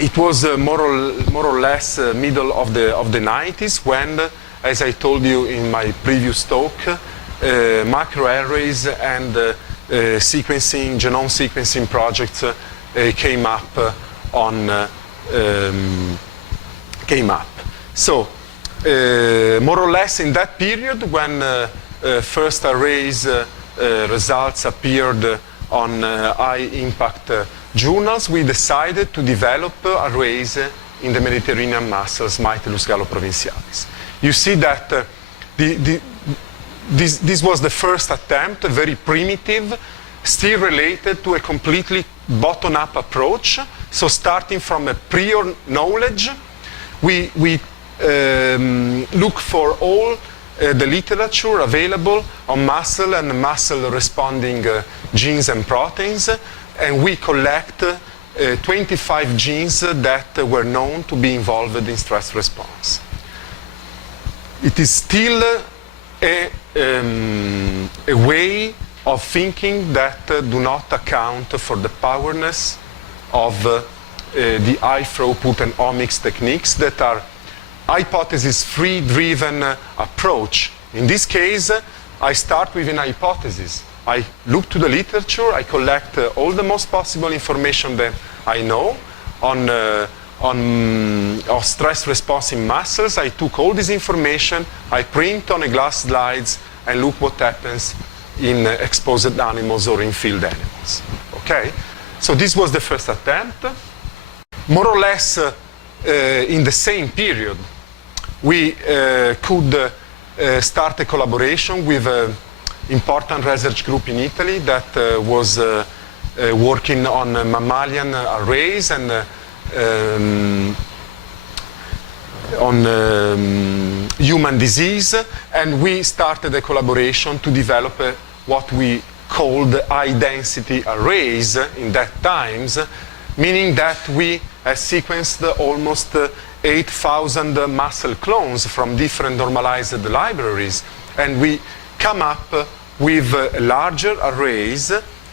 it was more or less middle of the 90s when, as I told you in my previous talk, microarrays and genome sequencing projects came up. So, more or less in that period, when first arrays results appeared on high-impact journals, we decided to develop arrays in the Mediterranean mussels, Mytilus galloprovincialis. You see that this was the first attempt, very primitive, still related to a completely bottom-up approach. So starting from a prior knowledge, we look for all the literature available on mussel and mussel-responding genes and proteins, and we collect 25 genes that were known to be involved in stress response. It is still a way of thinking that do not account for the powerness of the high-throughput and omics techniques that are hypothesis-free driven approach. In this case, I start with an hypothesis. I look to the literature, I collect all the most possible information that I know on stress response in mussels. I took all this information, I print on a glass slides, and look what happens in exposed animals or in field animals. Okay? So this was the first attempt. More or less in the same period, we could start a collaboration with an important research group in Italy that was working on mammalian arrays and on human disease, and we started a collaboration to develop what we called high-density arrays in that times, meaning that we sequenced almost 8,000 mussel clones from different normalized libraries, and we come up with larger arrays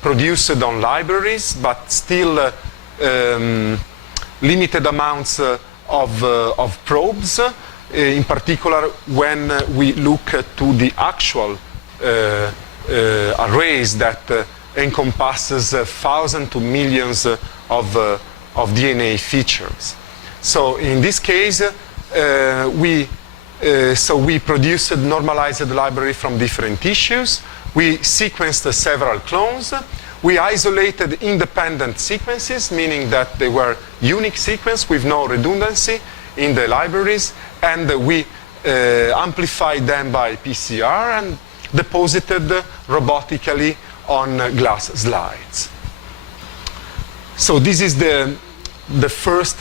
produced on libraries, but still limited amounts of probes, in particular when we look to the actual arrays that encompasses thousands to millions of DNA features. So in this case, we produced a normalized library from different tissues. We sequenced several clones. We isolated independent sequences, meaning that they were unique sequences with no redundancy in the libraries, and we amplified them by PCR and deposited robotically on glass slides. So this is the first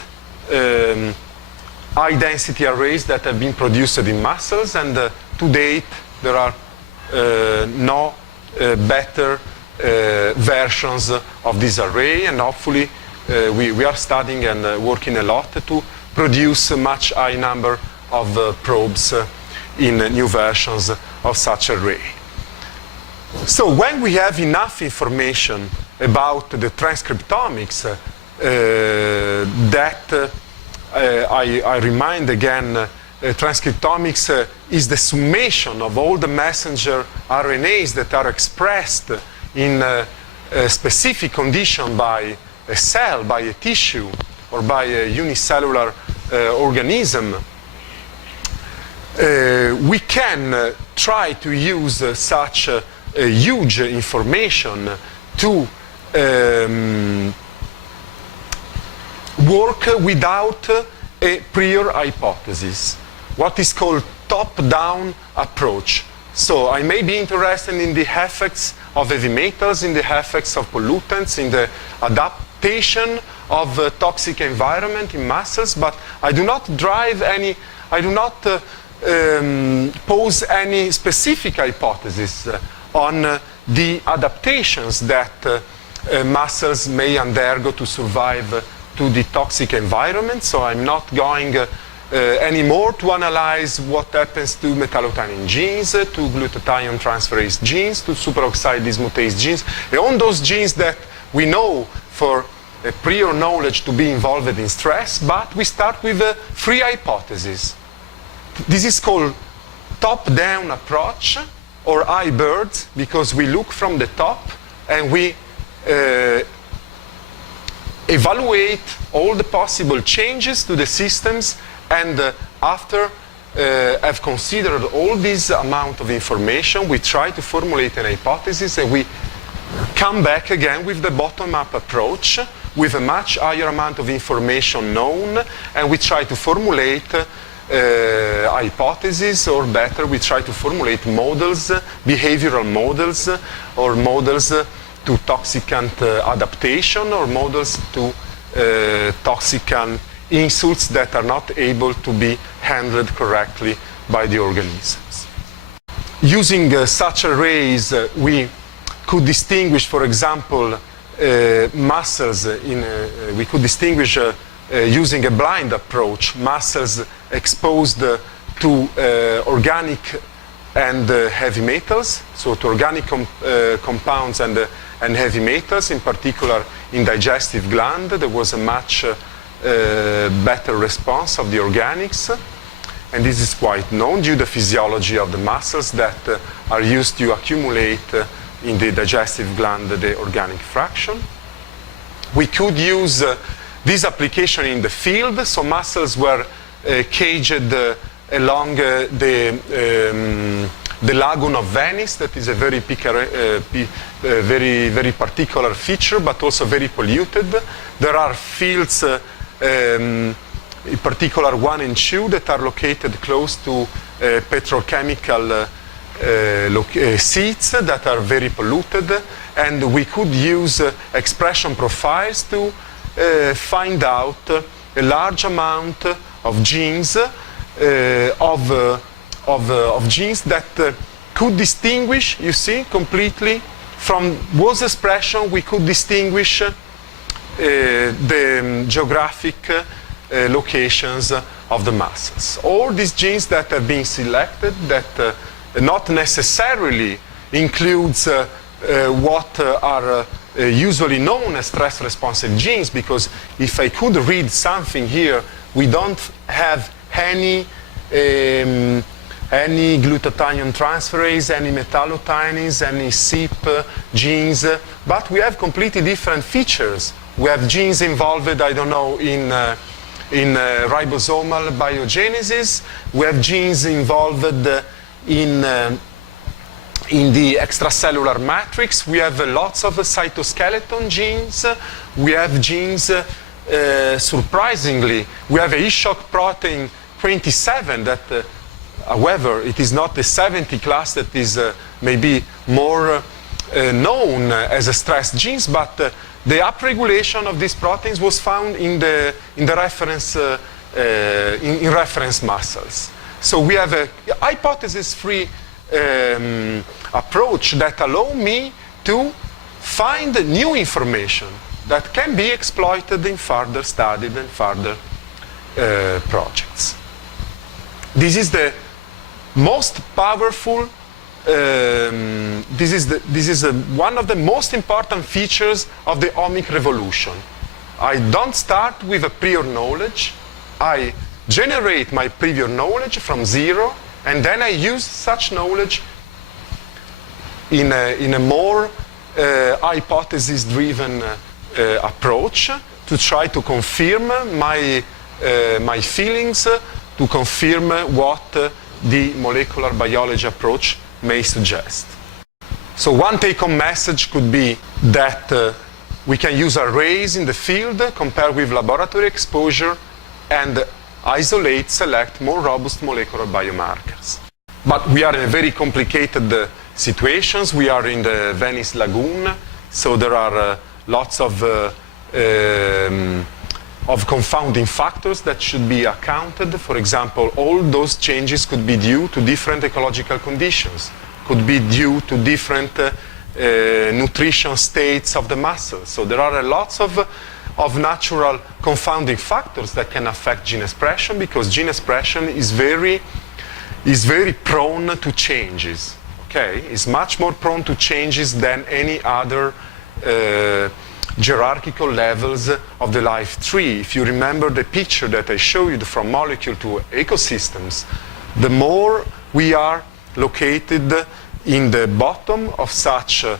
high-density arrays that have been produced in mussels, and to date there are no better versions of this array, and hopefully we are studying and working a lot to produce a much high number of probes in new versions of such array. So when we have enough information about the transcriptomics, that I remind again, transcriptomics is the summation of all the messenger RNAs that are expressed in a specific condition by a cell, by a tissue, or by a unicellular organism. We can try to use such huge information to work without a prior hypothesis, what is called top-down approach. So I may be interested in the effects of heavy metals, in the effects of pollutants, in the adaptation of toxic environment in mussels, but I do not pose any specific hypothesis on the adaptations that mussels may undergo to survive to the toxic environment. So I'm not going anymore to analyze what happens to metallothionein genes, to glutathione transferase genes, to superoxide dismutase genes, and all those genes that we know for a prior knowledge to be involved in stress, but we start with a free hypothesis. This is called top-down approach, or iBird, because we look from the top and we evaluate all the possible changes to the systems, and after have considered all this amount of information, we try to formulate an hypothesis, and we come back again with the bottom-up approach with a much higher amount of information known, and we try to formulate hypotheses, or better, we try to formulate models, behavioral models, or models to toxicant adaptation, or models to toxicant insults that are not able to be handled correctly by the organisms. Using such arrays, we could distinguish, for example, mussels. We could distinguish using a blind approach, mussels exposed to organic and heavy metals, so to organic compounds and heavy metals. In particular, in digestive gland, there was a much better response of the organics, and this is quite known due to the physiology of the mussels that are used to accumulate in the digestive gland the organic fraction. We could use this application in the field, so mussels were caged along the lagoon of Venice. That is a very particular feature, but also very polluted. There are fields, in particular 1 and 2, that are located close to petrochemical seats that are very polluted, and we could use expression profiles to find out a large amount of genes of genes that could distinguish, you see, completely from whose expression we could distinguish the geographic locations of the mussels. All these genes that have been selected that not necessarily includes what are usually known as stress-responsive genes, because if I could read something here, we don't have any glutathione transferase, any metallothioneins, any CYP genes, but we have completely different features. We have genes involved, I don't know, in ribosomal biogenesis. We have genes involved in the extracellular matrix. We have lots of cytoskeleton genes. We have genes, surprisingly, we have a E-shock protein 27 that, however, it is not the 70 class that is maybe more known as a stress genes, but the upregulation of these proteins was found in the reference in reference mussels. So we have a hypothesis-free approach that allows me to find new information that can be exploited in further studies and further projects. This is the most powerful. This is one of the most important features of the omic revolution. I don't start with a prior knowledge. I generate my prior knowledge from zero, and then I use such knowledge in a more hypothesis-driven approach to try to confirm my feelings, to confirm what the molecular biology approach may suggest. So one take-home message could be that we can use arrays in the field, compare with laboratory exposure, and isolate, select more robust molecular biomarkers. But we are in a very complicated situations. We are in the Venice Lagoon, so there are lots of confounding factors that should be accounted. For example, all those changes could be due to different ecological conditions, could be due to different nutrition states of the mussel. So there are lots of natural confounding factors that can affect gene expression, because gene expression is very prone to changes. Okay, it's much more prone to changes than any other hierarchical levels of the life tree. If you remember the picture that I showed you from molecule to ecosystems, the more we are located in the bottom of such a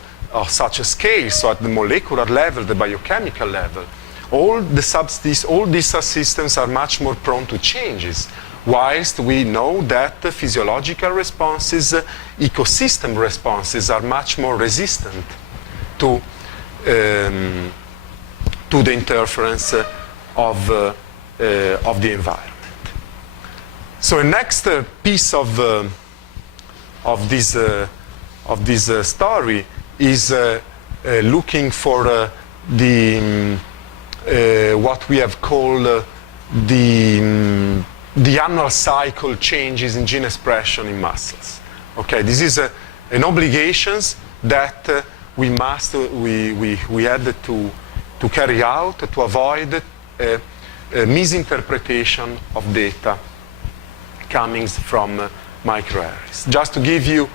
scale, so at the molecular level, the biochemical level, all these subsystems are much more prone to changes, whilst we know that physiological responses, ecosystem responses are much more resistant to the interference of the environment. So the next piece of this story is looking for what we have called the annual cycle changes in gene expression in mussels. Okay, this is an obligation that we had to carry out to avoid a misinterpretation of data coming from microarrays. Just to give you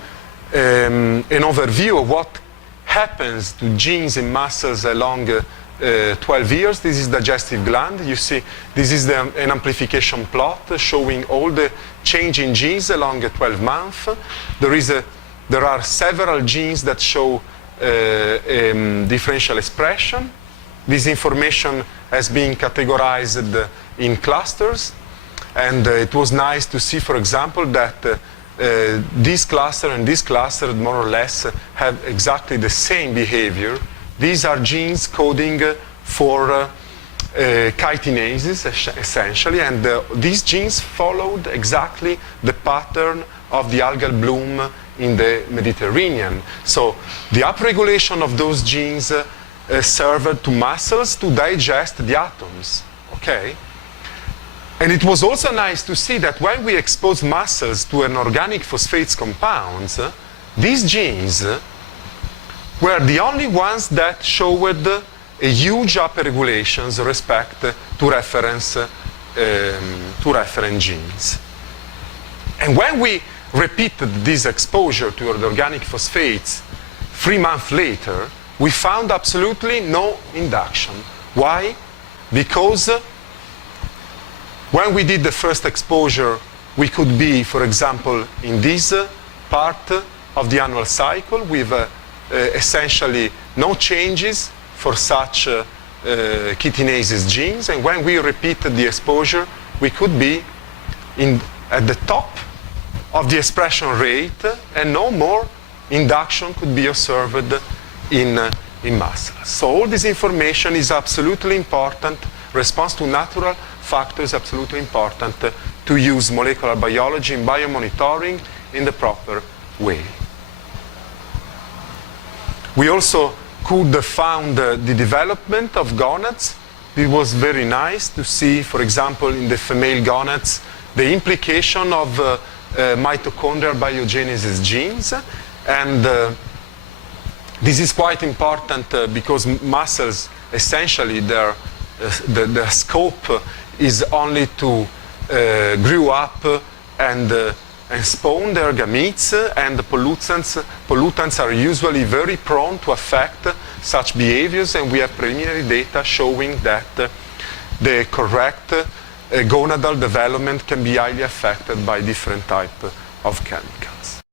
an overview of what happens to genes in mussels along 12 years. This is digestive gland. You see, this is an amplification plot showing all the change in genes along 12 months. There are several genes that show differential expression. This information has been categorized in clusters, and it was nice to see, for example, that this cluster and this cluster more or less have exactly the same behavior. These are genes coding for chitinases, essentially, and these genes followed exactly the pattern of the algal bloom in the Mediterranean. So the upregulation of those genes served to mussels to digest the atoms, okay? And it was also nice to see that when we expose mussels to an organic phosphates compounds, these genes were the only ones that showed a huge upregulation with respect to reference genes. And when we repeated this exposure to the organic phosphates 3 months later, we found absolutely no induction. Why? Because when we did the first exposure, we could be, for example, in this part of the annual cycle with essentially no changes for such chitinases genes, and when we repeated the exposure, we could be at the top of the expression rate, and no more induction could be observed in mussels. So all this information is absolutely important. Response to natural factors is absolutely important to use molecular biology in biomonitoring in the proper way. We also could found the development of gonads. It was very nice to see, for example, in the female gonads, the implication of mitochondrial biogenesis genes. And this is quite important because mussels, essentially, the scope is only to grow up and spawn their gametes, and the pollutants are usually very prone to affect such behaviors, and we have preliminary data showing that the correct gonadal development can be highly affected by different types of chemicals.